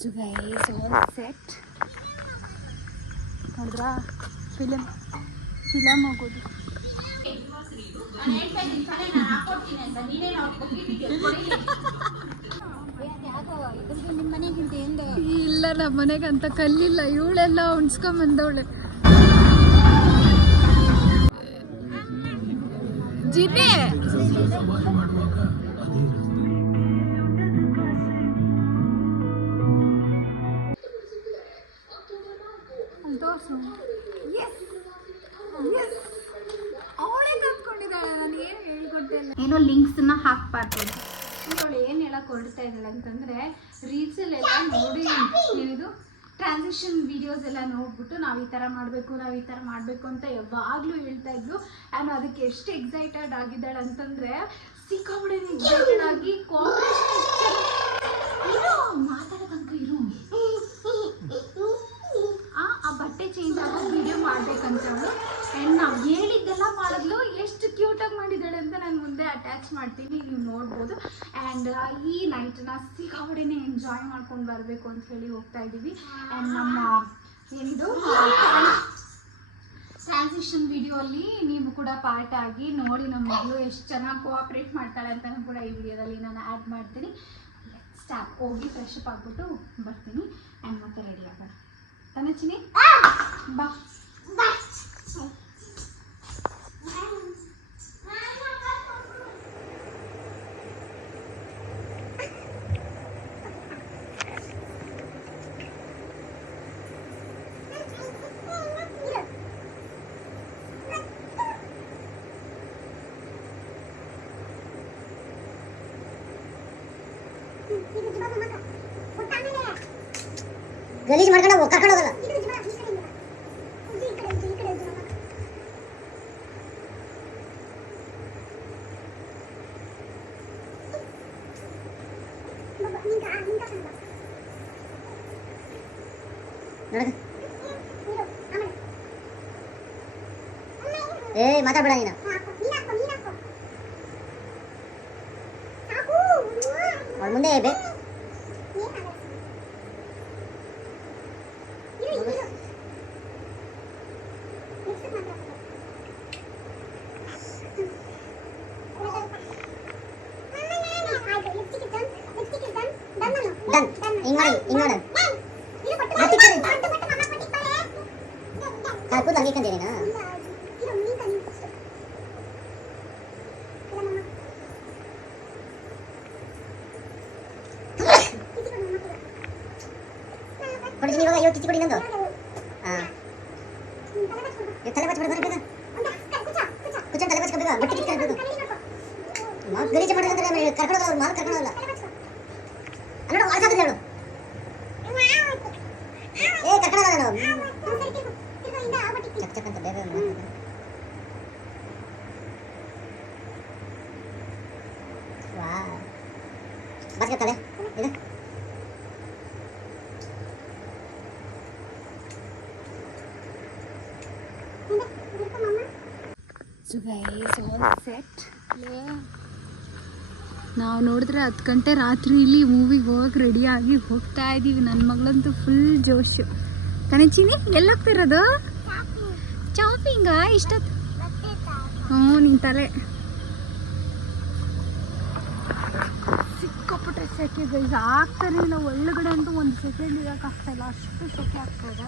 So guys all set ನೋಡಿದ್ರಾ film film ಹೋಗೋದು. ಇಲ್ಲ, ನಮ್ಮ ಮನೆಗೆ ಅಂತ ಕಲ್ಲಿಲ್ಲ. ಇವಳೆಲ್ಲ ಉಣ್ಸ್ಕೊಂಡ್ ಬಂದವಳೆ ಜಿನ್ನೆ. ತೋರ್ಸು ಎಸ್ ಎಸ್ ಅವಳೇ ಕಲ್ತ್ಕೊಂಡಿದ್ದಾಳೆ ನಾನು ಏನು ಹೇಳ್ಕೊಟ್ಟಿಲ್ಲ ಏನೋ ಲಿಂಕ್ಸ್ನ ಹಾಕ್ಬಾರ್ದು. ಅವಳು ಏನು ಹೇಳಕ್ ಹೊರಡ್ತಾ ಇದ್ದಾಳೆ ಅಂತಂದ್ರೆ ರೀಲ್ಸಲ್ಲೆಲ್ಲ ನೋಡಿ. ಏನಿದು ಟ್ರಾನ್ಸಿಷನ್ ವಿಡಿಯೋಸ್ ಎಲ್ಲ ನೋಡ್ಬಿಟ್ಟು ನಾವು ಈ ಥರ ಮಾಡಬೇಕು ನಾವು ಈ ಥರ ಮಾಡಬೇಕು ಅಂತ ಯಾವಾಗಲೂ ಹೇಳ್ತಾ ಇದ್ಲು. ಆ್ಯಂಡ್ ಅದಕ್ಕೆ ಎಷ್ಟು ಎಕ್ಸೈಟೆಡ್ ಆಗಿದ್ದಾಳೆ ಅಂತಂದ್ರೆ ಸಿಕ್ಕಾಬಿಡಿ ಎಕ್ಸೈಟೆಡ್ ಆಗಿ ಕಾಂಪಿಟೇಷನ್ ಇರು ಮಾತಾಡೋ ತನಕ ಇರು ಆ ಆ ಬಟ್ಟೆ ಚೇಂಜ್ ಆಗೋ ವಿಡಿಯೋ ಮಾಡ್ಬೇಕಂತ ಅವಳು. ಆ್ಯಂಡ್ ನಾವು ಹೇಳಿದ್ದೆಲ್ಲ ಮಾಡಿದ್ಲು ಎಷ್ಟು ಕ್ಯೂಟಾಗಿ ಮಾಡಿದ್ದಾಳೆ ಅಂತ ನಾನು ಮುಂದೆ ಅಟ್ಯಾಚ್ ಮಾಡ್ತೀನಿ, ನೀವು ನೋಡ್ಬೋದು. ಆ್ಯಂಡ್ ಈ ನೈಟನ್ನ ಸಿಕ್ಕಾಪಡೆನೇ ಎಂಜಾಯ್ ಮಾಡ್ಕೊಂಡು ಬರಬೇಕು ಅಂತ ಹೇಳಿ ಹೋಗ್ತಾ ಇದ್ದೀವಿ. ಆ್ಯಂಡ್ ನಮ್ಮ ಏನಿದು? ಟ್ರಾನ್ಸಿಷನ್ ವಿಡಿಯೋ ಅಲ್ಲಿ ನೀವು ಕೂಡ ಪಾರ್ಟ್ ಆಗಿ ನೋಡಿ ನಮ್ಮ ಮಗಳು ಎಷ್ಟು ಚೆನ್ನಾಗಿ ಕೋಆಪ್ರೇಟ್ ಮಾಡ್ತಾಳೆ ಅಂತಲೂ ಕೂಡ ಈ ವಿಡಿಯೋದಲ್ಲಿ ನಾನು ಆ್ಯಡ್ ಮಾಡ್ತೀನಿ. ಸ್ಟಾಪ್ ಹೋಗಿ ಫ್ರೆಶ್ ಅಪ್ ಆಗ್ಬಿಟ್ಟು ಬರ್ತೀನಿ. ಆ್ಯಂಡ್ ಮತ್ತೆ ರೆಡಿ ಆಗೋಣ ತಾನೇ ಚಿನಿ ಬಾ. ಗಲೀಜ್ ಮಾಡ್ಕೊಂಡು ಹೋಗ್- ಕರ್ಕೊಂಡು ಹೋಗಲ್ಲ ಏ ಮಾತಾಡ್ಬೇಡ ನೀನು. ಅವ್ಳ ಮುಂದೆ ಬೇ ಡನ್ ಹಿಂಗ್ ಮಾಡಿ ಹಿಂಗ್ ಮಾಡು ಮತ್ತೆ ಈ ಕಡೆ. ಕಾಲ್ ಕೂದಲು ಹಂಗೆ ಕಂದೇನೇನಾ ಕೊಡ್ತೀನಿ ಇವಾಗ ಇವಾಗ ಕಿಚ್ಚಿ ಕೊಡಿ ನಂದು ಹಾಂ ಇವಾಗ ತಲೆ ಬಚ್ಬಿಡು ಬರೀ ಬೇಗ ಕುಚ್ಚನ್ ತಲೆ ಬಚ್ಕೋಬೇಕ ಬಟ್ಟೆ ಕಿತ್ತು ಕರ್ಬೇಕು ಮಾತು ಗಲೀಜು ಮಾಡಿದ್ರೆ ಅಂದ್ರೆ ಕರ್ಕೊಳ್ಳೋದು ಅವ್ರು ಮಾತು ಕರ್ಕೊಳ್ಳೋಲ್ಲ ಅಲ್ಲ ವಾಡ್ಸಾದ್ರೆ ಹೇಳು ಏ ಕರ್ಕೊಳ್ಳೋಲ್ಲ ನಾವು ಚಕ್ ಚಕ್ ಅಂತ ಬೇಗ ಮಾಡ್ತಾರೆ. ವಾ ಇದು? ಸೆಟ್ ನಾವು ನೋಡಿದ್ರೆ ಹತ್ತು ಗಂಟೆ ರಾತ್ರಿ ಇಲ್ಲಿ ಮೂವಿಗೆ ಹೋಗಕ್ಕೆ ರೆಡಿ ಆಗಿ ಹೋಗ್ತಾ ಇದ್ದೀವಿ ನನ್ನ ಮಗಳಂತೂ ಫುಲ್ ಜೋಶು. ಕಣಚಿನಿ ಎಲ್ಲಿ ಹೋಗ್ತಿರೋದು ಇಷ್ಟ? ಹ್ಞೂ ನಿನ್ನ ತಲೆ. ಸಿಕ್ಕಾಪಟ್ಟೆ ಸೆಕೆ ಗೈಸ್ ಆಗ್ತಾರೆ ನಾವು ಒಳಗಡೆ ಅಂತೂ ಒಂದು ಸೆಕೆಂಡ್ ಇರೋಕ್ಕಾಗ್ತಾ ಇಲ್ಲ. ಅಷ್ಟು ಸೆಕೆ ಆಗ್ತದ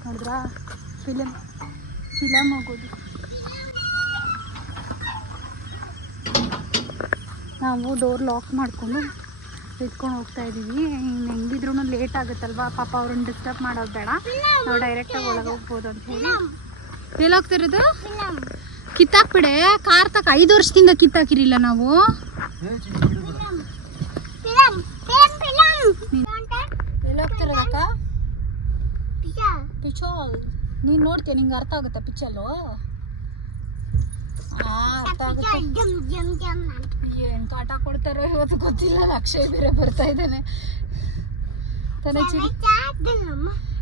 ನೋಡಿದ್ರಾ ಫಿಲಮ್ ಫಿಲಮ್ ಆಗೋದು ನಾವು ಡೋರ್ ಲಾಕ್ ಮಾಡಿಕೊಂಡು ಇಟ್ಕೊಂಡು ಹೋಗ್ತಾ ಇದ್ದೀವಿ ಇನ್ನು ಹೆಂಗಿದ್ರು ಲೇಟ್ ಆಗುತ್ತಲ್ವಾ? ಪಾಪ ಅವ್ರನ್ನ ಡಿಸ್ಟರ್ಬ್ ಮಾಡೋದು ಬೇಡ. ನಾವು ಡೈರೆಕ್ಟಾಗಿ ಒಳಗೆ ಹೋಗ್ಬೋದು ಅಂತ ಹೇಳಿ. ಎಲ್ಲಿ ಹೋಗ್ತಿರೋದು ಕಿತ್ತಾಕ್ಬಿಡೆ. ಕಾರ್ ತಕ ಐದು ವರ್ಷದಿಂದ ಕಿತ್ತಾಕಿರಿಲ್ಲ ನಾವು. ಪಿಚೋಲ್. ನೀನು ನೋಡ್ತೀಯ ನಿಂಗೆ ಅರ್ಥ ಆಗುತ್ತಾ ಪಿಚ್ಚಲ್ಲು ಅರ್ಥ ಆಗುತ್ತೆ? ಏನ್ ಕಾಟ ಕೊಡ್ತಾರೋ ಇವತ್ತು ಗೊತ್ತಿಲ್ಲ ಅಕ್ಷಯ್ ಬೇರೆ ಬರ್ತಾ ಇದ್ದೇನೆ.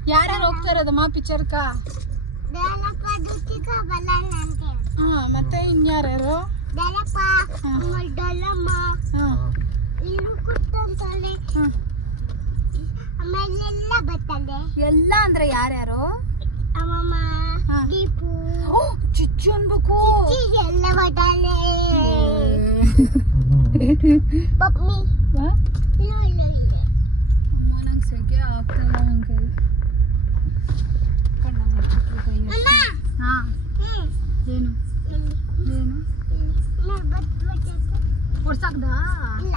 ಯಾರ್ಯಾರು ಹೋಗ್ತಾ ಇರೋದಮ್ಮ ಪಿಕ್ಚರ್ಕ ಹಾಂ ಮತ್ತೆ ಇನ್ಯಾರು ಎಲ್ಲ ಅಂದ್ರೆ ಯಾರ್ಯಾರು? ಚಿಚ್ಚು ಅನ್ಬೇಕು. ಎಲ್ಲ ಬಟಾನೆ ಪಪ್ಪಿ ವಾ? ಲೂಲು ಇದೆ ಅಮ್ಮ ನಂಗೆ ಸೆಕೆ ಆಗ್ತಲ್ಲ ನನ್ನ ಕೈ ಕಣ್ಣ ಮುಚ್ಚಿಟ್ರು ಕೈ ಅಮ್ಮ ಹಾ ಹ್ಮ್ ಏನು ಏನು ನಾನು ಬತ್ ಬತ್ ಹೊಡ್ಸಾಕ್ದಾ ಇಲ್ಲ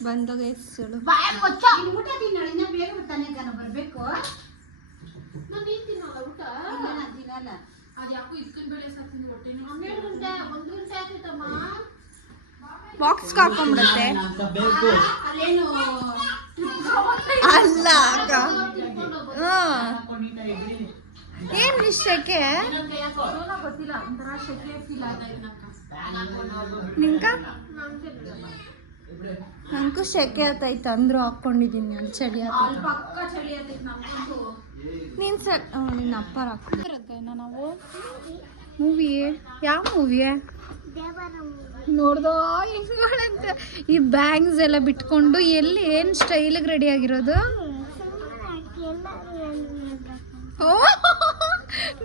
ಗಂಟೆ ಆಗ್ತೈತಮ್ಮ ಬಾಕ್ಸ್ ಹಾಕೊಂಡ್ಬಿಡತ್ತೆ ಅಲ್ಲೇನು? ಅಲ್ಲ ಅಕ್ಕ. ಏನ್ ಇಷ್ಟಕ್ಕೆ ನಿಂಕ ನಂಗೂ ಶೆಕೆ ಆತೈತೆ ಅಂದ್ರು ಹಾಕ್ಕೊಂಡಿದ್ದೀನಿ ಅಲ್ಲಿ ಚಳಿ ನೀನ್ ಸರ್ ನಿನ್ನ ಅಪ್ಪ ನಾವು? ಮೂವಿ ಯಾವ ಮೂವಿ ನೋಡ್ದೋ ಹೆಂಗಳಂತ ಈ ಬ್ಯಾಂಗ್ಸ್ ಎಲ್ಲ ಬಿಟ್ಕೊಂಡು ಎಲ್ಲಿ ಏನ್ ಸ್ಟೈಲಿಗೆ ರೆಡಿ ಆಗಿರೋದು?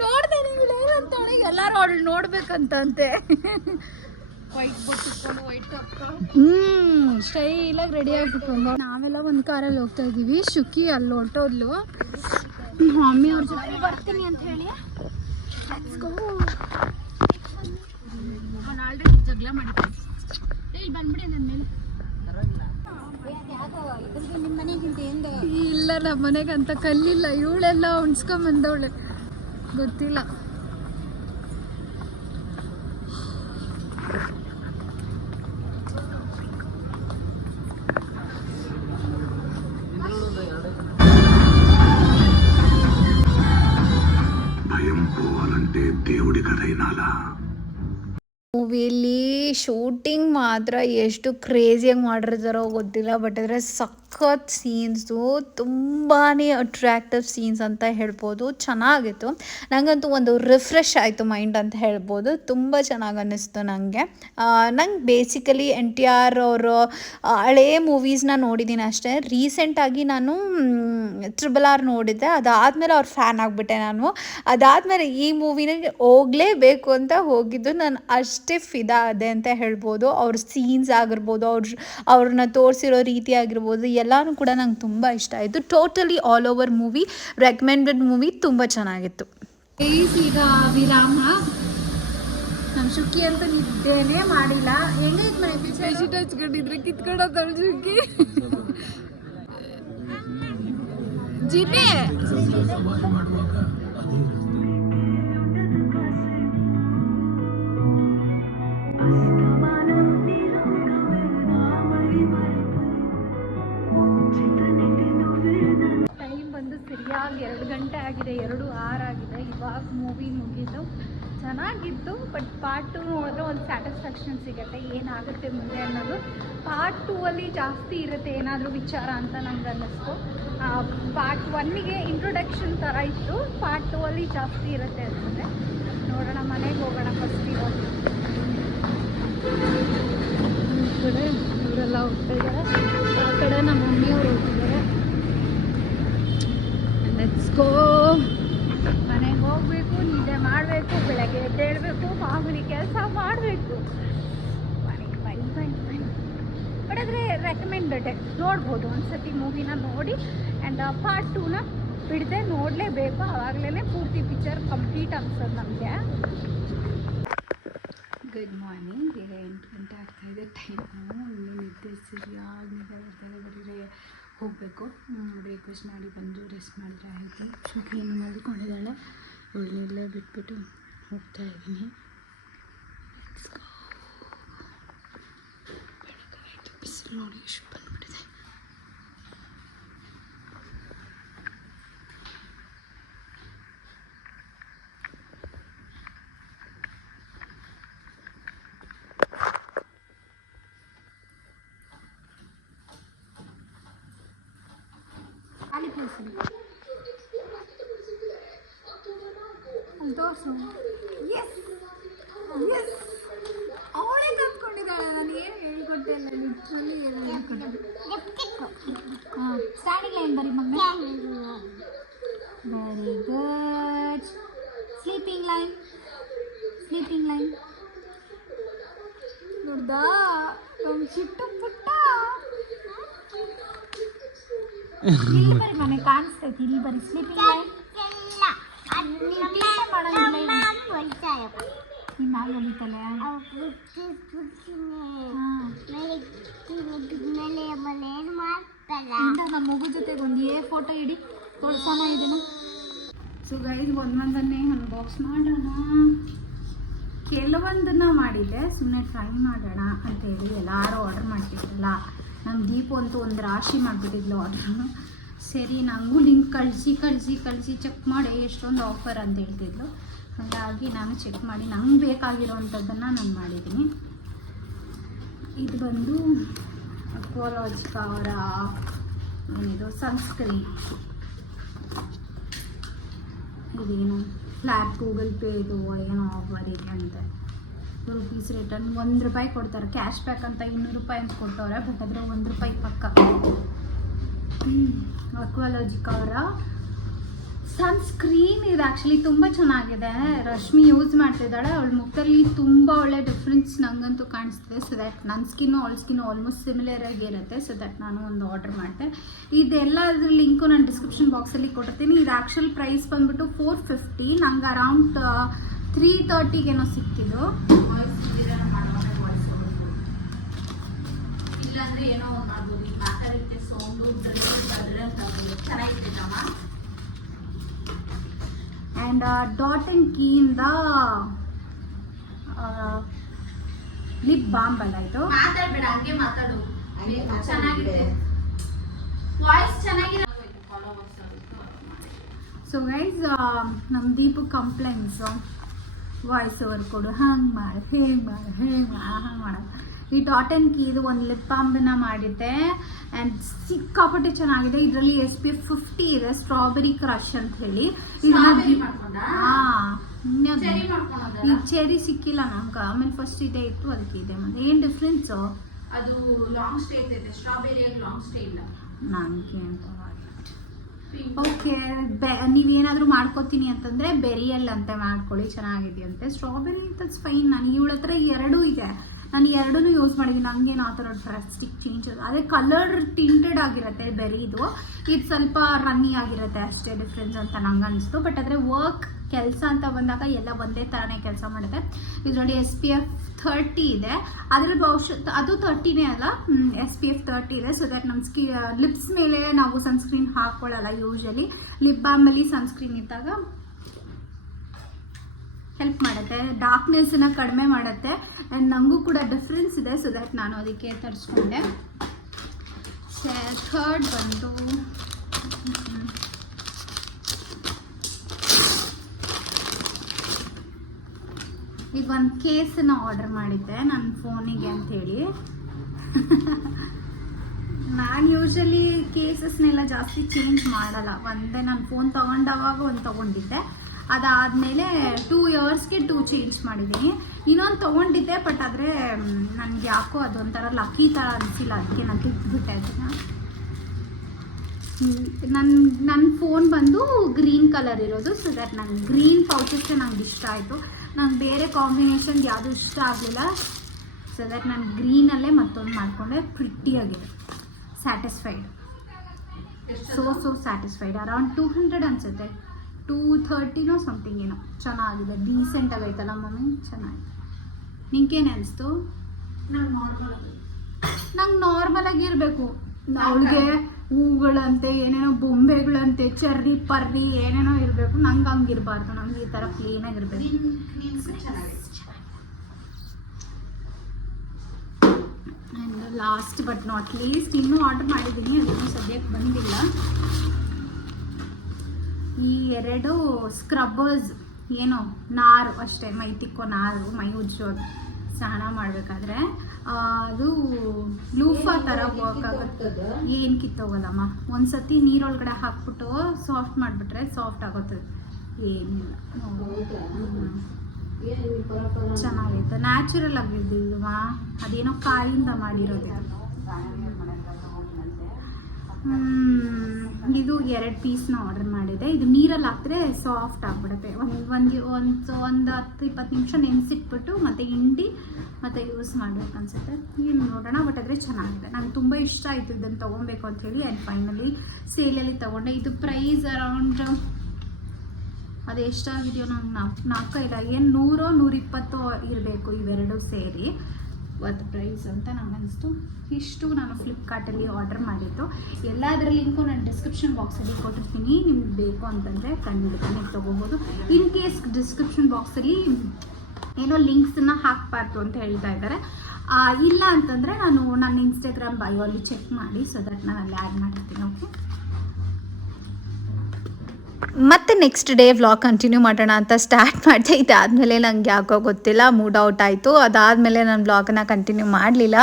ನೋಡ್ದೆ ನಿಮ್ಗೆ ಏನಂತ ಎಲ್ಲಾರು ಅವಳು ನೋಡ್ಬೇಕಂತಂತೆ. ಹ್ಮ್ ಸ್ಟೈಲಾಗಿ ರೆಡಿ ಆಗ್ಬಿಟ್ಕೊಂಡು ನಾವೆಲ್ಲ ಒಂದು ಕಾರಲ್ಲಿ ಹೋಗ್ತಾ ಇದೀವಿ ಶುಕಿ ಅಲ್ಲಿ ಹೊರಟೋದ್ಲು. ಮಮ್ಮಿ ಅವ್ರ ಜೊತೆ ಬರ್ತೀನಿ ಅಂತ ಹೇಳಿ. ಆಲ್ರೆಡಿ ಜಗಳ ಮಾಡಿದ್ದೆ ಇಲ್ಲಿ ಬಂದ್ಬಿಡಿ ನನ್ನ ಮೇಲೆ. ಇಲ್ಲ ನಮ್ಮ ಮನೆಗೆ ಅಂತ ಕಲ್ಲಿಲ್ಲ. ಇವಳೆಲ್ಲ ಉಣ್ಸ್ಕೊಂಬಂದವಳೆ ಗೊತ್ತಿಲ್ಲ. ಶೂಟಿಂಗ್ ಮಾತ್ರ ಎಷ್ಟು ಕ್ರೇಜಿಯಾಗಿ ಮಾಡಿರ್ತಾರೋ ಗೊತ್ತಿಲ್ಲ ಬಟ್ ಆದರೆ ಸಖತ್ ಸೀನ್ಸು ತುಂಬಾ ಅಟ್ರಾಕ್ಟಿವ್ ಸೀನ್ಸ್ ಅಂತ ಹೇಳ್ಬೋದು. ಚೆನ್ನಾಗಿತ್ತು. ನನಗಂತೂ ಒಂದು ರಿಫ್ರೆಶ್ ಆಯಿತು ಮೈಂಡ್ ಅಂತ ಹೇಳ್ಬೋದು. ತುಂಬ ಚೆನ್ನಾಗಿ ಅನ್ನಿಸ್ತು ನನಗೆ ನಂಗೆ. ಬೇಸಿಕಲಿ ಎನ್ ಟಿ ಆರ್ ಅವರು ಹಳೇ ಮೂವೀಸ್ನ ನೋಡಿದ್ದೀನಿ ಅಷ್ಟೇ. ರೀಸೆಂಟಾಗಿ ನಾನು ಟ್ರಿಬಲ್ ಆರ್ ನೋಡಿದ್ದೆ. ಅದಾದಮೇಲೆ ಅವ್ರ ಫ್ಯಾನ್ ಆಗಿಬಿಟ್ಟೆ ನಾನು. ಅದಾದಮೇಲೆ ಈ ಮೂವಿನ ಹೋಗಲೇಬೇಕು ಅಂತ ಹೋಗಿದ್ದು ನಾನು ಅಷ್ಟೇ ಫಿದಾ ಅದೆ ಅಂತ ಹೇಳ್ಬೋದು. ಅವ್ರ ಸೀನ್ಸ್ ಆಗಿರ್ಬೋದು, ಅವ್ರ, ಅವ್ರನ್ನ ತೋರಿಸಿರೋ ರೀತಿ ಆಗಿರ್ಬೋದು ಎಲ್ಲನೂ ಕೂಡ ನಂಗೆ ತುಂಬ ಇಷ್ಟ. ಆಯಿತು totally all over movie recommended movie ತುಂಬ ಚೆನ್ನಾಗಿತ್ತು. ಈಗ ವಿರಾಮ ನಮ್ಮ ಶುಕ್ಕಿ ಅಂತ ನಿದ್ದೇನೆ ಮಾಡಿಲ್ಲ. ಹೆಂಗೈತೆ ಮನೆ ಬೆಡ್ಶೀಟ್ ಹಚ್ಕೊಂಡಿದ್ರೆ ಕಿತ್ಕೊಡೋದಳು ಶುಕ್ಕಿ ಜಿನ್ನೆ ಎರಡು ಆರ್ ಆಗಿದೆ. ಇವಾಗ ಮೂವಿ ಮುಗಿದು ಚೆನ್ನಾಗಿತ್ತು ಬಟ್ ಪಾರ್ಟ್ ಟು ನೋಡಿದ್ರೆ ಒಂದು ಸ್ಯಾಟಿಸ್ಫ್ಯಾಕ್ಷನ್ ಸಿಗುತ್ತೆ. ಏನಾಗುತ್ತೆ ಮುಂದೆ ಅನ್ನೋದು? ಪಾರ್ಟ್ ಟೂ ಅಲ್ಲಿ ಜಾಸ್ತಿ ಇರುತ್ತೆ ಏನಾದರೂ ವಿಚಾರ ಅಂತ ನಂಗೆ ಅನ್ನಿಸ್ತು. ಪಾರ್ಟ್ ಒನ್ನಿಗೆ ಇಂಟ್ರೊಡಕ್ಷನ್ ಥರ ಇತ್ತು. ಪಾರ್ಟ್ ಟೂ ಅಲ್ಲಿ ಜಾಸ್ತಿ ಇರುತ್ತೆ ಅನ್ಸುತ್ತೆ ನೋಡೋಣ, ಮನೆಗೆ ಹೋಗೋಣ ಫಸ್ಟ್ ಇವಾಗ ಈ ಕಡೆ, ಇವರೆಲ್ಲ ಹೋಗ್ತಾ ಇದ್ದಾರೆ. ಆ ಕಡೆ ನಮ್ಮ ಮಮ್ಮಿಯವರು ಗೋ ಮನೆಗೆ ಹೋಗಬೇಕು, ನಿದ್ದೆ ಮಾಡಬೇಕು, ಬೆಳಗ್ಗೆ ಎದ್ದೇಳಬೇಕು ಮಾಮೂಲಿ ಕೆಲಸ ಮಾಡಬೇಕು. ಬನ್ನಿ ಬನ್ನಿ ಬನ್ನಿ ಬನ್ನಿ. ಬಟ್ ಆದರೆ ರೆಕಮೆಂಡೆಡ್ ನೋಡ್ಬೋದು, ಒಂದ್ಸತಿ ಮೂವಿನ ನೋಡಿ ಆ್ಯಂಡ್ ಪಾರ್ಟ್ ಟೂನ ಬಿಡದೆ ನೋಡಲೇಬೇಕು. ಆವಾಗಲೇ ಪೂರ್ತಿ ಪಿಕ್ಚರ್ ಕಂಪ್ಲೀಟ್ ಅನ್ಸೋದು ನಮಗೆ. ಗುಡ್ ಮಾರ್ನಿಂಗ್ ಬೇರೆ ಎಂಟು ಗಂಟೆ ಆಗ್ತಾಯಿದೆ ಟೈಮು ಇನ್ನೂ ನಿದ್ದೆ ಸರಿಯಾಗಿ ನಿದ್ದೆ ಬರ್ತಾರೆ ಬರೀ ಹೋಗಬೇಕು. ಬ್ರೇಕ್ಫಾಸ್ಟ್ ಮಾಡಿ ಬಂದು ರೆಸ್ಟ್ ಮಾಡಿದ್ರೆ ಆಯಿತು. So clean ಮಾಡಿಕೊಂಡಿದ್ದಾಳೆ. ಇವಳನ್ನೆಲ್ಲ ಬಿಟ್ಬಿಟ್ಟು ಹೋಗ್ತಾ ಇದ್ದೀನಿ. ಬಿಸಿಲು ನೋಡಿ ಎಷ್ಟು ಬಂದ್ಬಿಟ್ಟಿದೆ ಅಲ್ಲಿ ತೋರಿಸು ಅಲ್ಲಿ ತೋರಿಸು ಎಸ್ ಎಸ್ ಅವಳೇ ಕಲ್ತ್ಕೊಂಡಿದ್ದಾಳೆ ನಾನು ಏನು ಹೇಳ್ಕೊಟ್ಟೆ ಇಲ್ಲ ಲಿಟ್ರಲಿ ಏನು ಹೇಳ್ಕೊಟ್ಟೆ ಹಾಂ ಸ್ಟ್ಯಾಂಡಿಂಗ್ ಲೈನ್ ಬರಿ ಮಗ very good sleeping line sleeping line ನೋಡ್ದಾ ನಮ್ಮ ಚಿಟ್ಟು ಪುಟ್ಟ ಇಲ್ಲಿ ಬರಿ ಮನೆ ಕಾಣಿಸ್ತೈತಿ ಇಲ್ಲಿ ಬರಿ ಸ್ಲೀಪಿಂಗ್ ಲೈನ್ ನಿಮ್ಮ ಮ್ಯಾಗ ಹೊಲಿತಲೆ ಹಾಂ. ಇಂದ ನಮ್ಮ ಮಗು ಜೊತೆಗೆ ಒಂದು ಏ ಫೋಟೋ ಇಡಿ. ತೋರ್ಸೋಣ ಇದನ್ನು. ಸೊ ಗೈಡ್ ಒಂದೊಂದನ್ನೇ ಅನ್ಬಾಕ್ಸ್ ಮಾಡೋಣ. ಕೆಲವೊಂದನ್ನ ಮಾಡಿದ್ದೆ. ಸುಮ್ಮನೆ ಟ್ರೈ ಮಾಡೋಣ ಅಂತ ಹೇಳಿ ಎಲ್ಲರೂ ಆರ್ಡರ್ ಮಾಡ್ತಿದ್ರಲ್ಲ. ನಮ್ಮ ದೀಪು ಅಂತೂ ಒಂದು ರಾಶಿ ಮಾಡಿಬಿಟ್ಟಿದ್ಲು ಆರ್ಡ್ರನ್ನು ಸರಿ, ನಂಗೂ ಲಿಂಕ್ ಕಳಿಸಿ ಕಳಿಸಿ ಕಳಿಸಿ ಚೆಕ್ ಮಾಡಿ ಎಷ್ಟೊಂದು ಆಫರ್ ಅಂತ ಹೇಳ್ತಿದ್ಲು. ಹಾಗಾಗಿ ನಾನು ಚೆಕ್ ಮಾಡಿ, ನಂಗೆ ಬೇಕಾಗಿರೋವಂಥದ್ದನ್ನು ನಾನು ಮಾಡಿದ್ದೀನಿ. ಇದು ಬಂದು ಅಕ್ವಾಲಜಿಕ ಅವರ ಏನಿದು ಸನ್ಸ್ಕ್ರೀನ್ ಇದೇನು ಫ್ಲ್ಯಾಟ್ ಗೂಗಲ್ ಪೇ ಇದು ಏನೋ ಆಫರ್ ಇದೆ ಅಂತ ರುಪೀಸ್ ರಿಟರ್ನ್ ಒಂದು ರೂಪಾಯಿ ಕೊಡ್ತಾರೆ ಕ್ಯಾಶ್ ಬ್ಯಾಕ್ ಅಂತ ಇನ್ನೂರು ರೂಪಾಯಿ ಅಂತ ಕೊಟ್ಟವ್ರೆ ಬಟ್ ಅದ್ರ ಒಂದು ರೂಪಾಯಿ ಪಕ್ಕ. ಅಕ್ವಾಲಜಿಕ್ ಅವರ ಸನ್ಸ್ಕ್ರೀನ್ ಇದು ಆ್ಯಕ್ಚುಲಿ ತುಂಬ ಚೆನ್ನಾಗಿದೆ. ರಶ್ಮಿ ಯೂಸ್ ಮಾಡ್ತಿದ್ದಾಳೆ. ಅವಳ ಮುಖದಲ್ಲಿ ತುಂಬ ಒಳ್ಳೆ ಡಿಫ್ರೆನ್ಸ್ ನಂಗಂತೂ ಕಾಣಿಸ್ತಿದೆ. ಸೊ ದಟ್ ನನ್ನ ಸ್ಕಿನ್ನು ಅವಳ ಸ್ಕಿನ್ನು ಆಲ್ಮೋಸ್ಟ್ ಸಿಮಿಲರ್ ಆಗಿ ಇರುತ್ತೆ. ಸೊ ದಟ್ ನಾನು ಒಂದು ಆರ್ಡರ್ ಮಾಡಿದೆ. ಇದೆಲ್ಲದ್ರ ಲಿಂಕು ನಾನು ಡಿಸ್ಕ್ರಿಪ್ಷನ್ ಬಾಕ್ಸಲ್ಲಿ ಕೊಟ್ಟಿರ್ತೀನಿ. ಇದು ಆ್ಯಕ್ಚುಲ್ ಪ್ರೈಸ್ ಬಂದ್ಬಿಟ್ಟು ಫೋರ್ ಫಿಫ್ಟಿ ನಂಗೆ ಅರೌಂಡ್ ತ್ರೀ ತರ್ಟಿಗೇನೋ ಸಿಕ್ತಿದ್ದು ಇಲ್ಲಾಂದ್ರೆ ಏನೋ ಮಾಡ್ಬೋದು ಸೌಂಡು ಚೆನ್ನಾಗಿರ್ತೈತಮ್ಮ ಆ್ಯಂಡ್ ಡಾಟ್ ಆ್ಯಂಡ್ ಕೀಯಿಂದ ಲಿಪ್ ಬಾಂಬ್ ಅಲ್ಲ ಇದು ಮಾತಾಡ್ಬೇಡ ಹಂಗೆ ಮಾತಾಡು. ಚೆನ್ನಾಗಿದೆ ವಾಯ್ಸ್ ಚೆನ್ನಾಗಿದೆ. ಸೊ ಗೈಸ್ ನಮ್ಮ ದೀಪು ಕಂಪ್ಲೇಂಟ್ಸು ವಾಯ್ಸ್ ಓವರ್ ಕೊಡು. ಹಂಗೆ ಮಾಡು ಹೇಗೆ ಮಾಡು ಹೇಗೆ ಮಾಡು ಹಂಗೆ ಮಾಡು. ಈ ಡಾಟ್ ಆ್ಯಂಡ್ ಕೀ ಇದು ಒಂದು ಲಿಪ್ ಬಾಂಬನ್ನ ಮಾಡಿದ್ದೆ. ಆ್ಯಂಡ್ ಸಿಕ್ಕಾಪಟ್ಟೆ ಚೆನ್ನಾಗಿದೆ. ಇದರಲ್ಲಿ ಎಸ್ ಪಿ ಎಫ್ ಫಿಫ್ಟಿ ಇದೆ. ಸ್ಟ್ರಾಬೆರಿ ಕ್ರಶ್ ಅಂತ ಹೇಳಿ. ಈ ಚೆರಿ ಸಿಕ್ಕಿಲ್ಲ ನಮ್ಗೆ ಆಮೇಲೆ ಫಸ್ಟ್ ಇದೆ ಇತ್ತು ಅದಕ್ಕೆ ಇದೆ ಮತ್ತೆ ಏನು ಡಿಫ್ರೆನ್ಸು ಅದು ಲಾಂಗ್ ಸ್ಟೇ ಇದೆ. ಸ್ಟ್ರಾಬೆರಿಯಾಗಿ ಲಾಂಗ್ ಸ್ಟೇ ಇಲ್ಲ ನನಗೆ ಅಂತ ಓಕೆ ಬೆ ನೀವೇನಾದರೂ ಮಾಡ್ಕೋತೀನಿ ಅಂತಂದರೆ ಬೆರಿಯಲ್ಲಂತೆ ಮಾಡ್ಕೊಳ್ಳಿ. ಚೆನ್ನಾಗಿದೆಯಂತೆ. ಸ್ಟ್ರಾಬೆರಿ ಅಂತ ಫೈನ್ ನಾನು ಇವಳ ಹತ್ರ ಎರಡೂ ಇದೆ. ನಾನು ಎರಡೂ ಯೂಸ್ ಮಾಡಿದ್ದೀನಿ ನನಗೇನು ಆ ಥರ ಡ್ರಾಸ್ಟಿಕ್ ಚೇಂಜಸ್ ಅದೇ ಕಲರ್ ಟಿಂಟೆಡ್ ಆಗಿರುತ್ತೆ ಬೆರಿದು. ಇದು ಸ್ವಲ್ಪ ರನ್ನಿ ಆಗಿರುತ್ತೆ ಅಷ್ಟೇ ಡಿಫ್ರೆನ್ಸ್ ಅಂತ ನಂಗೆ ಅನಿಸ್ತು. ಬಟ್ ಆದರೆ ವರ್ಕ್ ಕೆಲಸ ಅಂತ ಬಂದಾಗ ಎಲ್ಲ ಒಂದೇ ಥರನೇ ಕೆಲಸ ಮಾಡುತ್ತೆ. ಇದರಲ್ಲಿ ಎಸ್ ಪಿ ಎಫ್ ಥರ್ಟಿ ಇದೆ. ಅದರ ಬಹುಶಃ ಅದು ತರ್ಟಿನೇ ಅಲ್ಲ. ಎಸ್ ಪಿ ಎಫ್ ತರ್ಟಿ ಇದೆ. ಸೊ ದಟ್ ನಮ್ಮ ಸ್ಕಿ ಲಿಪ್ಸ್ ಮೇಲೆ ನಾವು ಸನ್ಸ್ಕ್ರೀನ್ ಹಾಕ್ಕೊಳ್ಳಲ್ಲ ಯೂಶಲಿ ಲಿಪ್ ಬಾಮಲ್ಲಿ ಸನ್ಸ್ಕ್ರೀನ್ ಇದ್ದಾಗ ಹೆಲ್ಪ್ ಮಾಡುತ್ತೆ. ಡಾರ್ಕ್ನೆಸ್ನ ಕಡಿಮೆ ಮಾಡುತ್ತೆ. ಆ್ಯಂಡ್ ನನಗೂ ಕೂಡ ಡಿಫ್ರೆನ್ಸ್ ಇದೆ ಸೊ ದಟ್ ನಾನು ಅದಕ್ಕೆ ತರಿಸ್ಕೊಂಡೆ. ಥರ್ಡ್ ಬಂದು. ಈಗ ಒಂದು ಕೇಸನ್ನ ಆರ್ಡರ್ ಮಾಡಿದ್ದೆ ನನ್ನ ಫೋನಿಗೆ ಅಂಥೇಳಿ ನಾನು ಯೂಶಲಿ ಕೇಸಸ್ನೆಲ್ಲ ಜಾಸ್ತಿ ಚೇಂಜ್ ಮಾಡಲ್ಲ. ಒಂದೇ ನಾನು ಫೋನ್ ತೊಗೊಂಡವಾಗ ಒಂದು ತೊಗೊಂಡಿದ್ದೆ. ಅದಾದಮೇಲೆ ಟೂ ಇಯರ್ಸ್ಗೆ ಟೂ ಚೇಂಜ್ ಮಾಡಿದ್ದೀನಿ. ಇನ್ನೊಂದು ತೊಗೊಂಡಿದ್ದೆ ಬಟ್ ಆದರೆ ನನಗೆ ಯಾಕೋ ಅದೊಂಥರ ಲಕ್ಕಿ ಥರ ಅನಿಸಿಲ್ಲ. ಅದಕ್ಕೆ ನಾನು ಬಿಟ್ಟಾಯ್ತು ಅದನ್ನು. ನನ್ನ ನನ್ನ ಫೋನ್ ಬಂದು ಗ್ರೀನ್ ಕಲರ್ ಇರೋದು ಸೊ ದಟ್ ನನ್ನ ಗ್ರೀನ್ ಪೌಚಸ್ಸೇ ನಂಗೆ ಇಷ್ಟ ಆಯಿತು. ನಂಗೆ ಬೇರೆ ಕಾಂಬಿನೇಷನ್ ಯಾವುದು ಇಷ್ಟ ಆಗಲಿಲ್ಲ. ಸೊ ದಟ್ ನಾನು ಗ್ರೀನಲ್ಲೇ ಮತ್ತೊಂದು ಮಾಡಿಕೊಂಡೆ ಪ್ರಿಟ್ಟಿಯಾಗಿದೆ satisfied so so satisfied around two hundred ಅನಿಸುತ್ತೆ. ಟೂ ಥರ್ಟಿನೋ ಸಮಥಿಂಗ್ ಏನೋ. ಚೆನ್ನಾಗಿದೆ ಡೀಸೆಂಟ್ ಆಗೈತಲ್ಲ ಮಮ್ಮಿ? ಚೆನ್ನಾಗಿದೆ. ನಿಂಗೇನು ಅನಿಸ್ತು? ನಂಗೆ ನಾರ್ಮಲ್ ಆಗಿರಬೇಕು ಅವಳಿಗೆ ಹೂಗಳಂತೆ ಏನೇನೋ ಬೊಂಬೆಗಳಂತೆ ಚರ್ರಿ ಪರ್ರಿ ಏನೇನೋ ಇರಬೇಕು. ನಂಗೆ ಹಂಗಿರಬಾರ್ದು. ನಂಗೆ ಈ ಥರ ಕ್ಲೀನಾಗಿರ್ಬೇಕು and last but not least ಇನ್ನೂ ಆರ್ಡರ್ ಮಾಡಿದ್ದೀನಿ. ಅದನ್ನು ಸದ್ಯಕ್ಕೆ ಬಂದಿಲ್ಲ. ಈ ಎರಡು ಸ್ಕ್ರಬ್ಬರ್ಸ್ ಏನೋ ನಾರು ಅಷ್ಟೇ ಮೈ ತಿಕ್ಕೋ ನಾರು ಮೈ ಉಜ್ಜೋದು ಸ್ನಾನ ಮಾಡಬೇಕಾದ್ರೆ ಅದು ಲೂಫಾ ಥರ ವರ್ಕ್ ಆಗುತ್ತೆ. ಏನು ಕಿತ್ತೋಗಲ್ಲಮ್ಮ? ಒಂದು ಸತಿ ನೀರೊಳಗಡೆ ಹಾಕ್ಬಿಟ್ಟು ಸಾಫ್ಟ್ ಮಾಡಿಬಿಟ್ರೆ ಸಾಫ್ಟ್ ಆಗುತ್ತೆ ಏನಿಲ್ಲ ಚೆನ್ನಾಗಿತ್ತು ಚೆನ್ನಾಗೈತೆ. ನ್ಯಾಚುರಲ್ ಆಗಿದ್ದಿಲ್ವಾ ಅದೇನೋ ಕಾಯಿಂದ ಮಾಡಿರೋದು ಹ್ಮ್, ಇದು ಎರಡು ಪೀಸ್ನ ಆರ್ಡರ್ ಮಾಡಿದೆ. ಇದು ನೀರಲ್ಲಿ ಹಾಕಿದ್ರೆ ಸಾಫ್ಟ್ ಆಗಿಬಿಡುತ್ತೆ. ಒಂದು ಒಂದು ಒಂದು ಒಂದು ಹತ್ತು, ಇಪ್ಪತ್ತು ನಿಮಿಷ ನೆನೆಸಿಟ್ಬಿಟ್ಟು ಮತ್ತು ಹಿಂಡಿ ಮತ್ತು ಯೂಸ್ ಮಾಡ್ಬೇಕು ಅನ್ಸುತ್ತೆ. ಏನು ನೋಡೋಣ ಬಟ್ ಆದರೆ ಚೆನ್ನಾಗಿದೆ. ನಂಗೆ ತುಂಬ ಇಷ್ಟ ಆಯಿತು ಇದನ್ನು ತೊಗೊಬೇಕು ಅಂಥೇಳಿ ಆ್ಯಂಡ್ ಫೈನಲಿ ಸೇಲಲ್ಲಿ ತೊಗೊಂಡೆ. ಇದು ಪ್ರೈಸ್ ಅರೌಂಡ್ ಅದು ಎಷ್ಟಾಗಿದೆಯೋ ನಂಗೆ ನಾಲ್ಕು ನಾಲ್ಕು ಇಲ್ಲ ಏನು ನೂರೋ ನೂರಿಪ್ಪತ್ತೋ ಇರಬೇಕು ಇವೆರಡು ಸೇರಿ. ಒಂದು ಪ್ರೈಸ್ ಅಂತ ನಂಗೆ ಅನಿಸ್ತು. ಇಷ್ಟು ನಾನು ಫ್ಲಿಪ್ಕಾರ್ಟಲ್ಲಿ ಆರ್ಡರ್ ಮಾಡಿದ್ದು. ಎಲ್ಲದರ ಲಿಂಕು ನಾನು ಡಿಸ್ಕ್ರಿಪ್ಷನ್ ಬಾಕ್ಸಲ್ಲಿ ಕೊಟ್ಟಿರ್ತೀನಿ. ನಿಮ್ಗೆ ಬೇಕು ಅಂತಂದರೆ ನೀವು ತೊಗೋಬೋದು. ಇನ್ ಕೇಸ್ ಡಿಸ್ಕ್ರಿಪ್ಷನ್ ಬಾಕ್ಸಲ್ಲಿ ಏನೋ ಲಿಂಕ್ಸನ್ನು ಹಾಕಬಾರ್ದು ಅಂತ ಹೇಳ್ತಾ ಇದ್ದಾರೆ ಇಲ್ಲ ಅಂತಂದರೆ ನಾನು ನನ್ನ ಇನ್ಸ್ಟಾಗ್ರಾಮ್ ಅಲ್ಲಿ ಚೆಕ್ ಮಾಡಿ ಸೊ ದಟ್ ನಾನು ಅಲ್ಲಿ ಆ್ಯಡ್ ಮಾಡಿರ್ತೀನಿ ಓಕೆ ಮತ್ತೆ ನೆಕ್ಸ್ಟ್ ಡೇ ವ್ಲಾಗ್ ಕಂಟಿನ್ಯೂ ಮಾಡೋಣ ಅಂತ ಸ್ಟಾರ್ಟ್ ಮಾಡಿದೆ. ಇದಾದಮೇಲೆ ನಂಗೆ ಯಾಕೋ ಗೊತ್ತಿಲ್ಲ ಮೂಡ್ ಔಟ್ ಆಯಿತು. ಅದಾದಮೇಲೆ ನಾನು ವ್ಲಾಗನ್ನ ಕಂಟಿನ್ಯೂ ಮಾಡಲಿಲ್ಲ.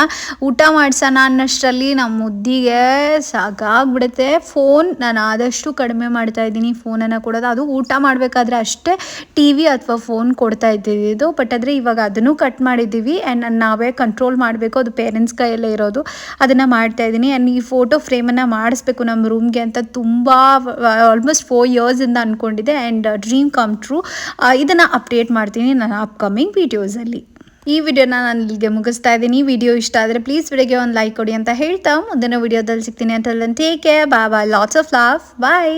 ಊಟ ಮಾಡ್ಸೋಣ ಅನ್ನಷ್ಟರಲ್ಲಿ ನಮ್ಮ ಮುದ್ದಿಗೆ ಸಾಕಾಗ್ಬಿಡುತ್ತೆ. ಫೋನ್ ನಾನು ಆದಷ್ಟು ಕಡಿಮೆ ಮಾಡ್ತಾ ಇದ್ದೀನಿ ಫೋನನ್ನು ಕೊಡೋದು. ಅದು ಊಟ ಮಾಡಬೇಕಾದ್ರೆ ಅಷ್ಟೇ ಟಿ ವಿ ಅಥವಾ ಫೋನ್ ಕೊಡ್ತಾ ಇದ್ದಿದ್ದು. ಬಟ್ ಆದರೆ ಇವಾಗ ಅದನ್ನು ಕಟ್ ಮಾಡಿದ್ದೀವಿ. ಆ್ಯಂಡ್ ನಾವೇ ಕಂಟ್ರೋಲ್ ಮಾಡಬೇಕು. ಅದು ಪೇರೆಂಟ್ಸ್ ಕೈಯಲ್ಲೇ ಇರೋದು. ಅದನ್ನು ಮಾಡ್ತಾ ಇದ್ದೀನಿ. ಆ್ಯಂಡ್ ಈ ಫೋಟೋ ಫ್ರೇಮನ್ನು ಮಾಡಿಸ್ಬೇಕು ನಮ್ಮ ರೂಮ್ಗೆ ಅಂತ ತುಂಬ ಆಲ್ಮೋಸ್ಟ್ ಫೋರ್ ಇಯರ್ಸಿಂದ ಅಂದ್ಕೊಂಡಿದ್ದೆ ಆ್ಯಂಡ್ ಡ್ರೀಮ್ ಕಮ್ ಟ್ರೂ ಇದನ್ನು ಅಪ್ಡೇಟ್ ಮಾಡ್ತೀನಿ ನನ್ನ ಅಪ್ಕಮಿಂಗ್ ವೀಡಿಯೋಸಲ್ಲಿ ಈ ವಿಡಿಯೋನ ನಾನು ಇಲ್ಲಿಗೆ ಮುಗಿಸ್ತಾ ಇದ್ದೀನಿ. ವಿಡಿಯೋ ಇಷ್ಟ ಆದರೆ ಪ್ಲೀಸ್ ವಿಡಿಯೋಗೆ ಒಂದು ಲೈಕ್ ಕೊಡಿ ಅಂತ ಹೇಳ್ತಾ. ಮುಂದಿನ ವಿಡಿಯೋದಲ್ಲಿ ಸಿಗ್ತೀನಿ. ಅಂತ ಟೇಕ್ ಕೇರ್ ಬಾ bye lots of love bye